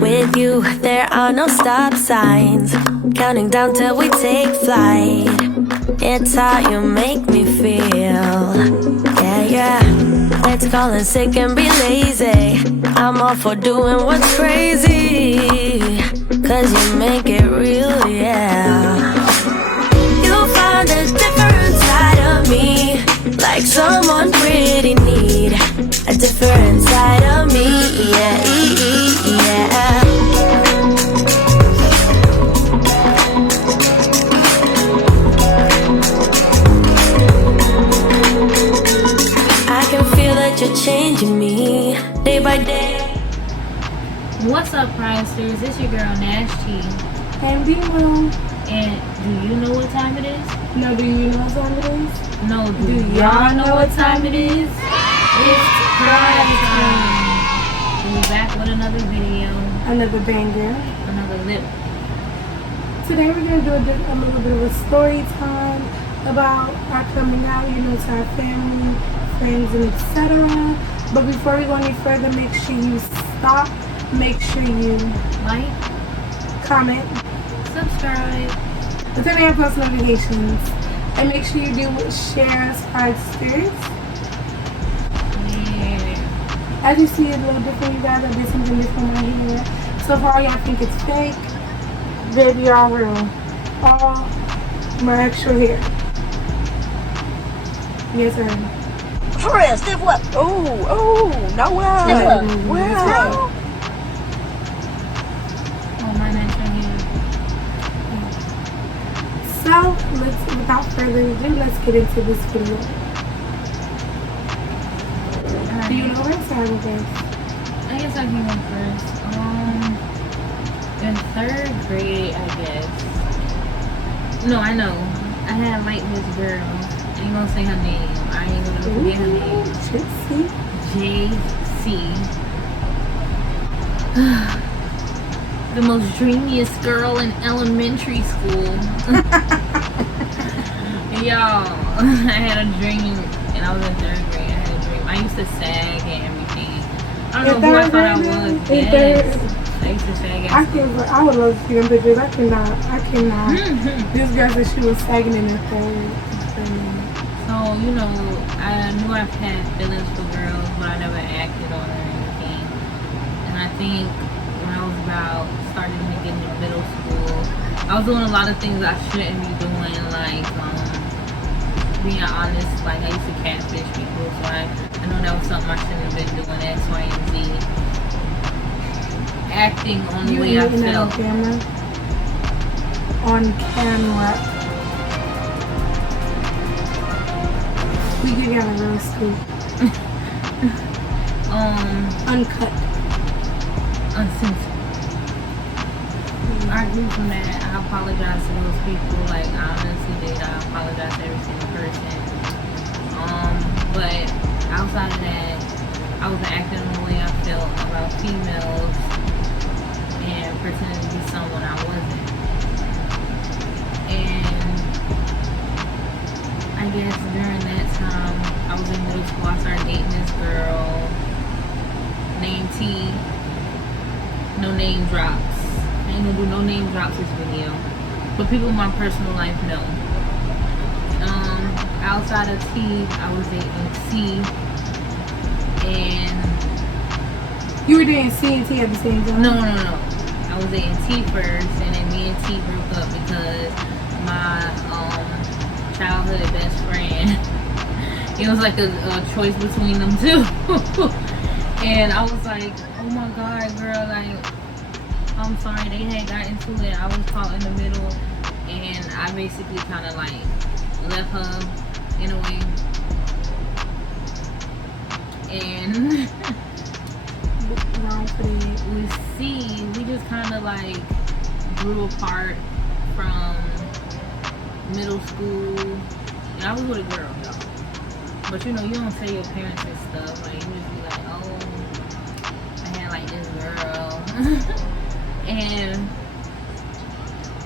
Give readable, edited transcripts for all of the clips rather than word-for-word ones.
With you, there are no stop signs. Counting down till we take flight. It's how you make me feel. Yeah, yeah. Let's call in sick and be lazy. I'm all for doing what's crazy. Cause you make it real, yeah. You found a different side of me. Like someone pretty need a different side of me, yeah, yeah. I can feel that you're changing me day by day. What's up, PRIDESTERS? It's your girl Nasht. And do you And do you know what time it is? No, do you know what time it is? No, do y'all know what time it is? It's Pride time. We're back with another video. Another banger. Another lip. Today we're going to do a little bit of a story time about our coming out, you know, to our family, friends, and etc. But before we go any further, make sure you stop. Make sure you Like, comment, subscribe, and turn on post notifications. And make sure you do share PRIDESTERS. yeah. As you see, it's a little different, you guys. I did something different with my hair. So far, y'all think it's fake. Baby, all real. All my actual hair. Yes, sir. For real, stiff what? Oh, no wow. Wow. Oh, my natural hair. So, without further ado, let's get into this video. Do you know where to start with this? I guess I can go first. In 3rd grade, I guess. No, I know. I had like this girl. I ain't gonna say her name. I ain't gonna forget her name. JC. The most dreamiest girl in elementary school. Y'all, I had a dream, and I was in 3rd grade. I had a dream. I used to sag and everything. I don't know who I thought I was. Yes. I used to sag at school. I would love to see them pictures. I cannot. This girl said she was sagging in her 3rd. So, you know, I knew I've had feelings for girls, but I never acted on it or anything. And I think when I was starting to get into middle school, I was doing a lot of things I shouldn't be doing, like being honest. Like, I used to catfish people, so I know that was something I shouldn't have been doing, X, Y, and Z. Acting on the way I felt. On camera. We give y'all a real scoop. Uncut. Uncensored. I grew from that. I apologize to those people. Like, I honestly did. I apologize to every single person. But outside of that, I was acting the way I felt about females and pretending to be someone I wasn't. And I guess during that time, I was in middle school. I started dating this girl named T. No name drops. I ain't gonna do no name drops this video, but people in my personal life know. Outside of T, I was dating C, and you were dating C and T at the same time? No. I was dating T first, and then me and T broke up because my childhood best friend. It was like a choice between them two, and I was like, oh my god, girl, like, I'm sorry, they had got into it. I was caught in the middle, and I basically kind of like left her in a way. And we just kind of like grew apart from middle school. And I was with a girl, though. But you know, you don't say your parents and stuff. Like, you just be like, oh, I had like this girl. And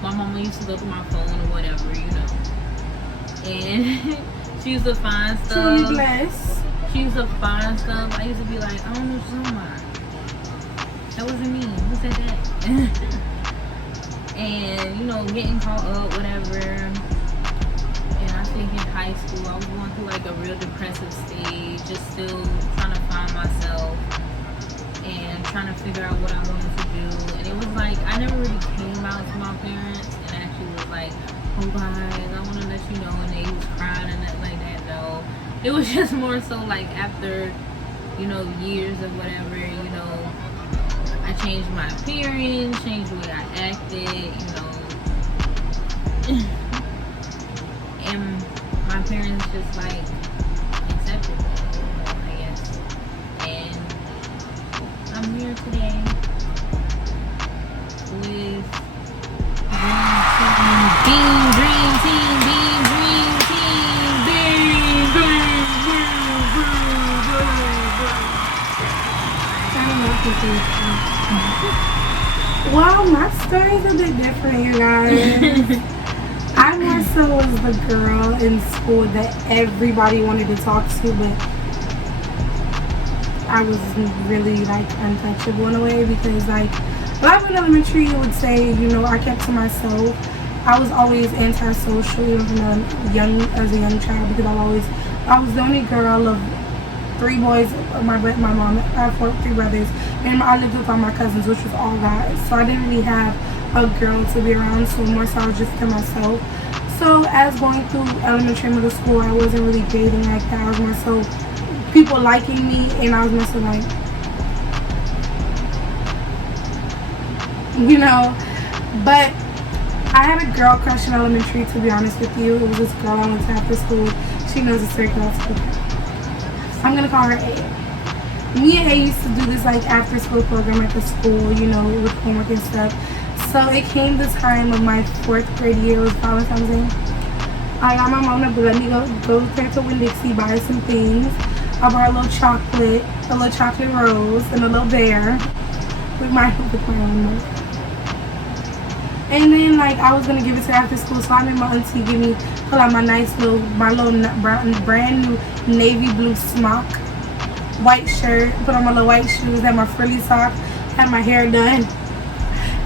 my mama used to go through my phone or whatever, you know. And she used to find stuff. Truly blessed. She used to find stuff. I used to be like, I don't know what you're talking about. That wasn't me. Who said that? And, you know, getting caught up, whatever. And I think in high school, I was going through like a real depressive stage, just still trying to find myself and trying to figure out what I wanted to do. And it was like, I never really came out to my parents and actually was like, oh guys, I want to let you know, and they was crying and that like that. No, it was just more so like after, you know, years of whatever, you know, I changed my appearance, changed the way I acted, you know, and my parents just like accepted me, I guess. And I'm here today with Dream Team, Well, my story's a bit different, you guys. I more so was the girl in school that everybody wanted to talk to, but I was really like untouchable in a way, because like a lot of in elementary would say, you know, I kept to myself. I was always antisocial even from as a young child, because I was the only girl of 3 boys. My mom, I have 3 brothers, and I lived with all my cousins, which was all guys. So I didn't really have a girl to be around, so more so I was just to myself. So as going through elementary and middle school, I wasn't really dating like that. I was more so people liking me, and I was more so like, you know. But I had a girl crush in elementary, to be honest with you. It was this girl I went to after school. She knows a certain girl too. I'm gonna call her A. Me and A used to do this like after school program at the school, you know, with homework and stuff. So it came the time of my 4th grade year. It was Valentine's Day. I got my mom to let me go there to Winn-Dixie, buy some things. I bought a little chocolate rose, and a little bear with my own milk. And then like I was gonna give it to her after school, so I made my auntie pull out my little brand new navy blue smock, white shirt, put on my little white shoes, had my frilly socks, had my hair done.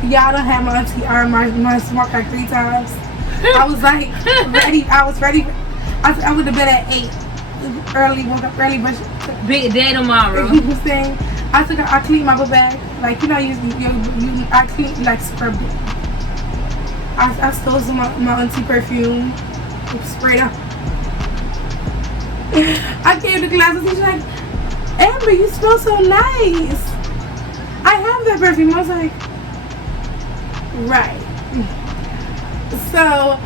Y'all done had my auntie iron my smock like 3 times. I was like ready. I was ready. I went to bed at 8. Early, woke up early, but big day tomorrow. You know what I'm saying? I cleaned my book bag, like, you know, I cleaned, like, scrubbed it. I stole some of my auntie perfume, sprayed up. I came to class and she's like, Amber, you smell so nice. I have that perfume. I was like, right. So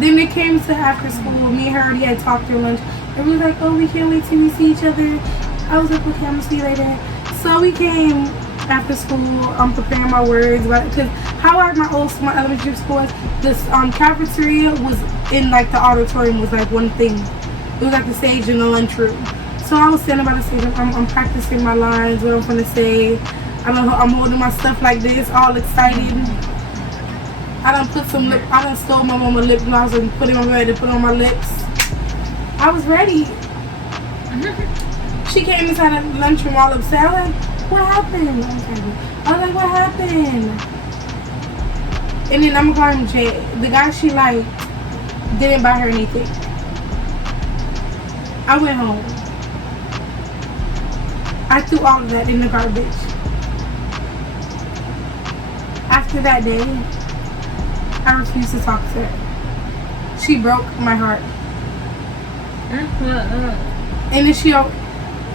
then it came to after school. Me and her already had talked through lunch, and we were like, oh, we can't wait till we see each other. I was like, okay, I'm gonna see you later. So we came after school. I'm preparing my words, because how my elementary school was, this cafeteria was in like the auditorium, was like one thing. It was like the stage in the lunchroom. So I was standing by the stage. I'm practicing my lines, what I'm gonna say. I'm holding my stuff like this, all excited. I done stole my mama lip gloss and put it on ready to put on my lips. I was ready. She came inside the lunchroom all upset. I was like, what happened? I was like, what happened? And then I'm gonna call him Jay. The guy she liked didn't buy her anything. I went home. I threw all of that in the garbage. After that day, I refused to talk to her. She broke my heart. And then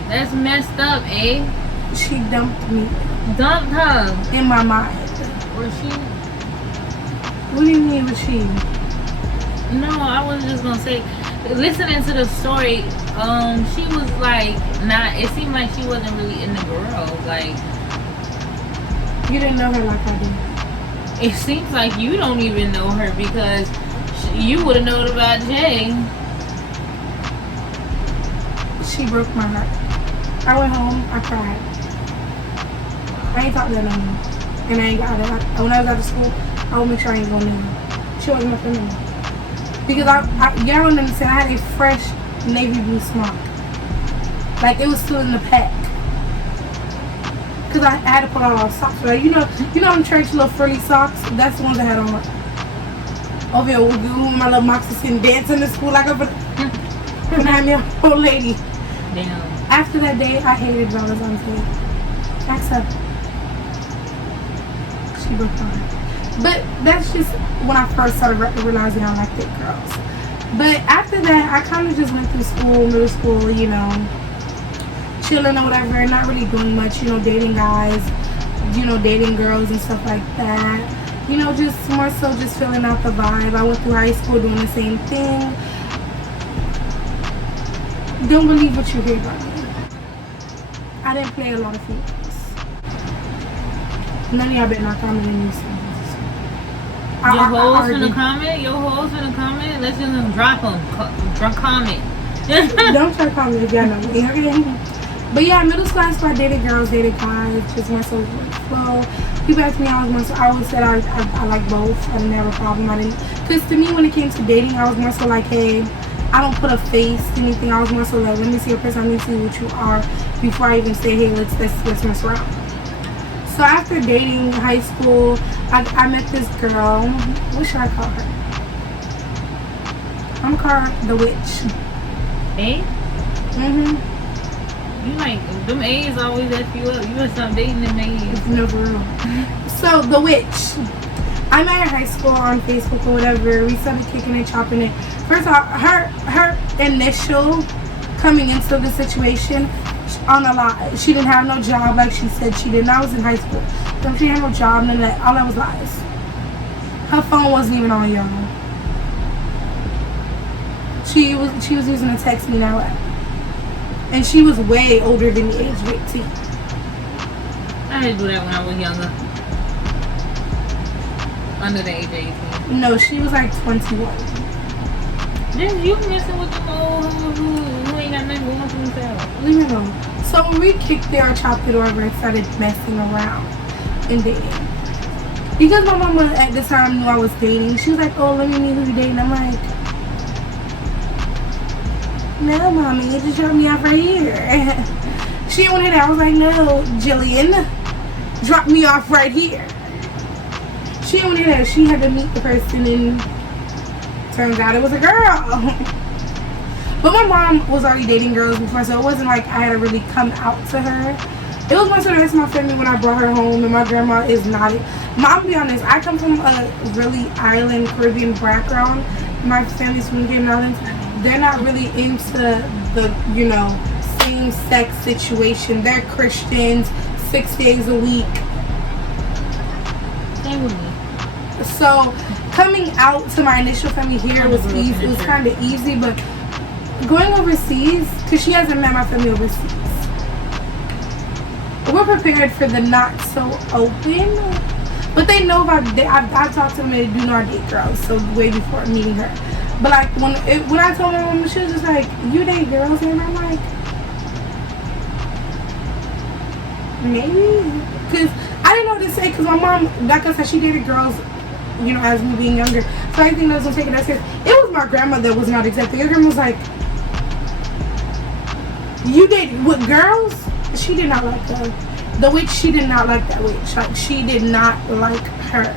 that's messed up, eh? She dumped me. Dumped her? In my mind. Was she? What do you mean, was she? No, I was just gonna say, listening to the story, she was like, it seemed like she wasn't really in the girl. Like, you didn't know her like I did. It seems like you don't even know her, because you would have known about Jay. She broke my heart. I went home, I cried. I ain't talked to her no more. And I ain't got her. When I was out of school, I would make sure I ain't going near her. She wasn't nothing to me. Because y'all don't understand, I had a fresh navy blue smock. Like, it was still in the pack. because I had to put on all socks. Like, you know in church, little frilly socks? That's the ones I had on. Over here with my little moccasin dancing in school like a and I'm your old lady. Damn. After that day, I hated Valentine's Day. Except she broke my heart. But that's just when I first started realizing I liked it girls. But after that, I kind of just went through school, middle school, you know, chilling or whatever, not really doing much, you know, dating guys, you know, dating girls and stuff like that. You know, just more so just filling out the vibe. I went through high school doing the same thing. Don't believe what you hear about me. I didn't play a lot of females. None of y'all better not comment in these things. Your hoes in the comment? Your hoes in the comment? Let's just drop them. Drop comment. Don't try to comment if y'all know me, okay? But yeah, middle school, I started dating girls, dated guys, just myself flow. People ask me, I always said I like both. I didn't have a problem. Because to me, when it came to dating, I was more so like, hey, I don't put a face to anything. I was more so like, let me see your person, I need to see what you are before I even say, hey, let's mess around. So after dating high school, I met this girl. What should I call her? I'm gonna call her the witch. Eh? Mm-hmm. You like, them A's always F you up. You gotta stop dating them A's. No, for real. So, the witch. I met her in high school on Facebook or whatever. We started kicking and chopping it. First off, her initial coming into the situation on a lie. She didn't have no job like she said she did. I was in high school. So she had no job, none of that. All that was lies. Her phone wasn't even on, y'all. She was using a text me now app. And she was way older than the age of 18. I had to do that when I was younger. Under the age of 18. No, she was like 21. Just you messing with them old who ain't got nothing going for themselves. Leave me alone. So when we kicked it or chopped it over and started messing around and dating. Because my mama at the time knew I was dating, she was like, oh, let me meet who you dating. I'm like, no, mommy, you just dropped me off right here. She didn't want to hear that. I was like, no, Jillian, drop me off right here. She didn't want to hear that. She had to meet the person, and turns out it was a girl. But my mom was already dating girls before, so it wasn't like I had to really come out to her. It was more so the rest of my family when I brought her home, and my grandma is not. Mom, to be honest, I come from a really island Caribbean background. My family's from the Cayman Islands. They're not really into the, you know, same-sex situation. They're Christians, 6 days a week. Same with me. So coming out to my initial family here was easy. It was kind of easy, but going overseas, because she hasn't met my family overseas, we're prepared for the not so open. But they know about. I talked to them. They do know I date girls, so way before meeting her. But like when I told my mom, she was just like, "You date girls?" And I'm like, maybe, because I didn't know what to say. Because my mom, like I said, she dated girls, you know, as me being younger. So I think I was taking that serious. It was my grandma that was not accepting. Your grandma was like, "You date with girls?" She did not like her. The witch, she did not like that witch. Like, she did not like her.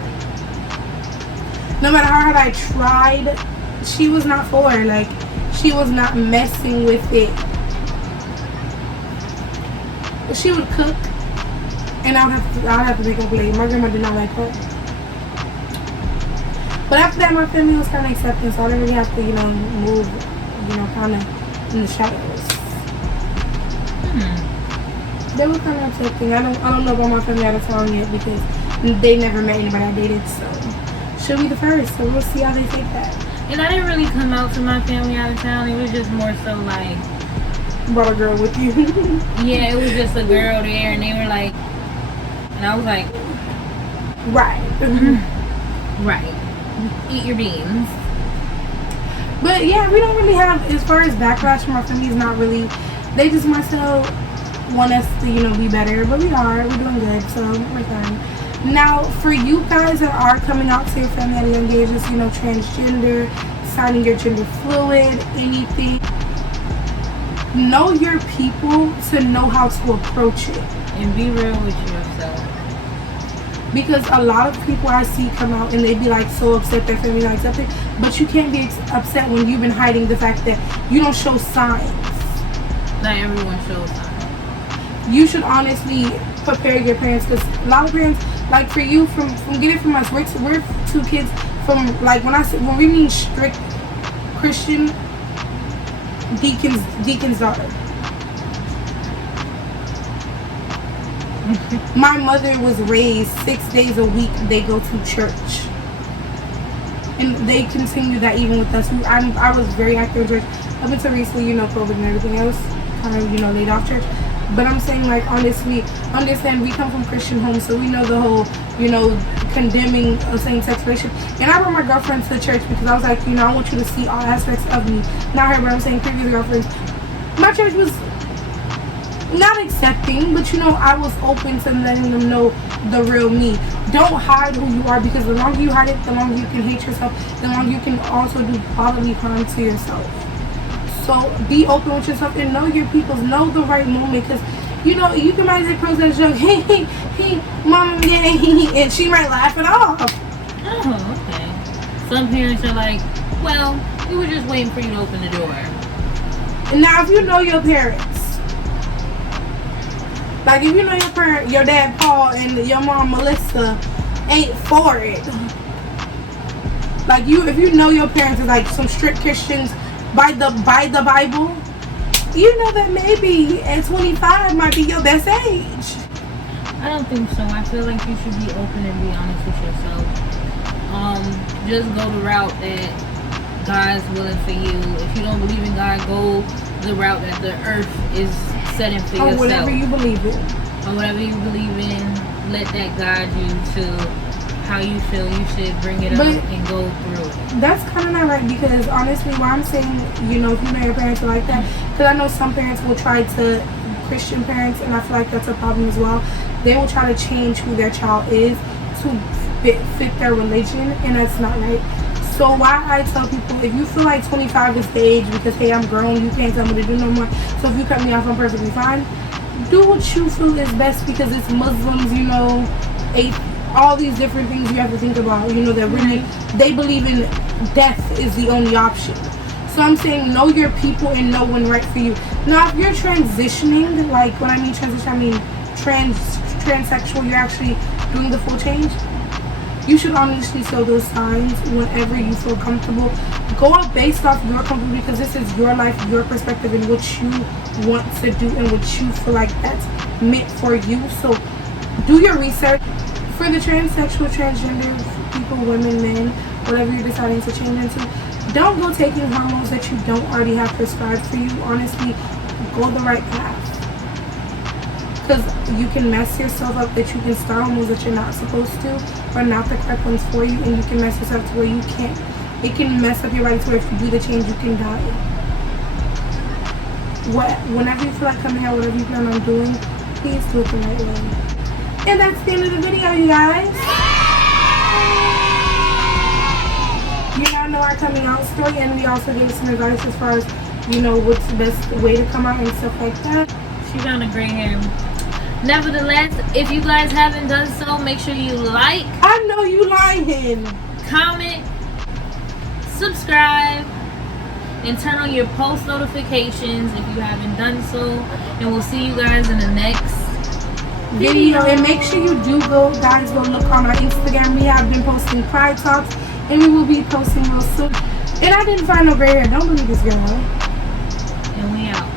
No matter how hard I tried, she was not for her. Like, she was not messing with it. She would cook, and I'd have to make her plate. My grandma did not like her. But after that, my family was kind of accepting, so I didn't really have to, you know, move, you know, kind of in the shadows. They were kind of accepting. I don't know about my family out of town yet because they never met anybody I dated, so she'll be the first. So we'll see how they take that. And I didn't really come out to my family out of town. It was just more so like, brought a girl with you. yeah, it was just a girl there, and they were like, and I was like, right, right, eat your beans. But yeah, we don't really have, as far as backlash from our family, is not really. They just more so want us to, you know, be better, but we're doing good, so we're fine. Now, for you guys that are coming out to your family at a young age, just, you know, transgender, signing your gender fluid, anything, know your people to know how to approach it. And be real with yourself. Because a lot of people I see come out and they be like so upset their family not accepted, but you can't be upset when you've been hiding the fact that you don't show signs. Not everyone shows signs. You should honestly prepare your parents, because a lot of parents, like for you, from getting from us, we're two kids from, like, when we mean strict Christian deacon's daughter. My mother was raised 6 days a week. They go to church, and they continue that even with us. I was very active in church up until recently, COVID and everything else, kind of, laid off church. But I'm saying, like, honestly, understand we come from Christian homes, so we know the whole, condemning a same-sex relationship. And I brought my girlfriends to church because I was like, I want you to see all aspects of me. Not her, but I'm saying previous girlfriends. My church was not accepting, but I was open to letting them know the real me. Don't hide who you are, because the longer you hide it, the longer you can hate yourself, the longer you can also do bodily harm to yourself. So be open with yourself and know your peoples, know the right moment, because you can might say pros that's young, hey, mama, yeah, and she might laugh it off. Oh, okay. Some parents are like, well, we were just waiting for you to open the door. Now, if you know your parents, like if you know your dad Paul and your mom Melissa ain't for it. Like if you know your parents are like some strict Christians by the Bible, that maybe at 25 might be your best age. I don't think so. I feel like you should be open and be honest with yourself. Just go the route that God's willing for you. If you don't believe in God, go the route that the earth is setting for yourself. Or whatever you believe in. Or whatever you believe in, let that guide you to how you feel you should bring it up and go through it. That's kind of not right, because honestly, why I'm saying, if you know your parents are like that, because I know some parents will try to, Christian parents, and I feel like that's a problem as well, they will try to change who their child is to fit their religion, and that's not right. So why I tell people, if you feel like 25 is the age because, hey, I'm grown, you can't tell me to do no more, so if you cut me off, I'm perfectly fine. Do what you feel is best, because it's Muslims, all these different things you have to think about, that really, they believe in death is the only option. So I'm saying know your people and know when right for you. Now, if you're transitioning, like when I mean transition, I mean transsexual, you're actually doing the full change, you should honestly show those signs whenever you feel comfortable. Go out based off your comfort, because this is your life, your perspective, and what you want to do and what you feel like that's meant for you. So do your research. For the transsexual, transgender people, women, men, whatever you're deciding to change into, don't go taking hormones that you don't already have prescribed for you. Honestly, go the right path. Because you can mess yourself up, that you can start hormones that you're not supposed to, or not the correct ones for you, and you can mess yourself to where you can't. It can mess up your body to where if you do the change, you can die. Whenever you feel like coming out, whatever you plan on doing, please do it the right way. And that's the end of the video, you guys. You now know our coming out story, and we also gave some advice as far as, what's the best way to come out and stuff like that. She found a gray hair. Nevertheless, if you guys haven't done so, make sure you like. I know you lying. Comment, subscribe, and turn on your post notifications if you haven't done so. And we'll see you guys in the next video. And make sure you do go look on our Instagram. We have been posting Pride Talks, and we will be posting real soon. And I didn't find no gray hair. Don't believe this girl. And we out.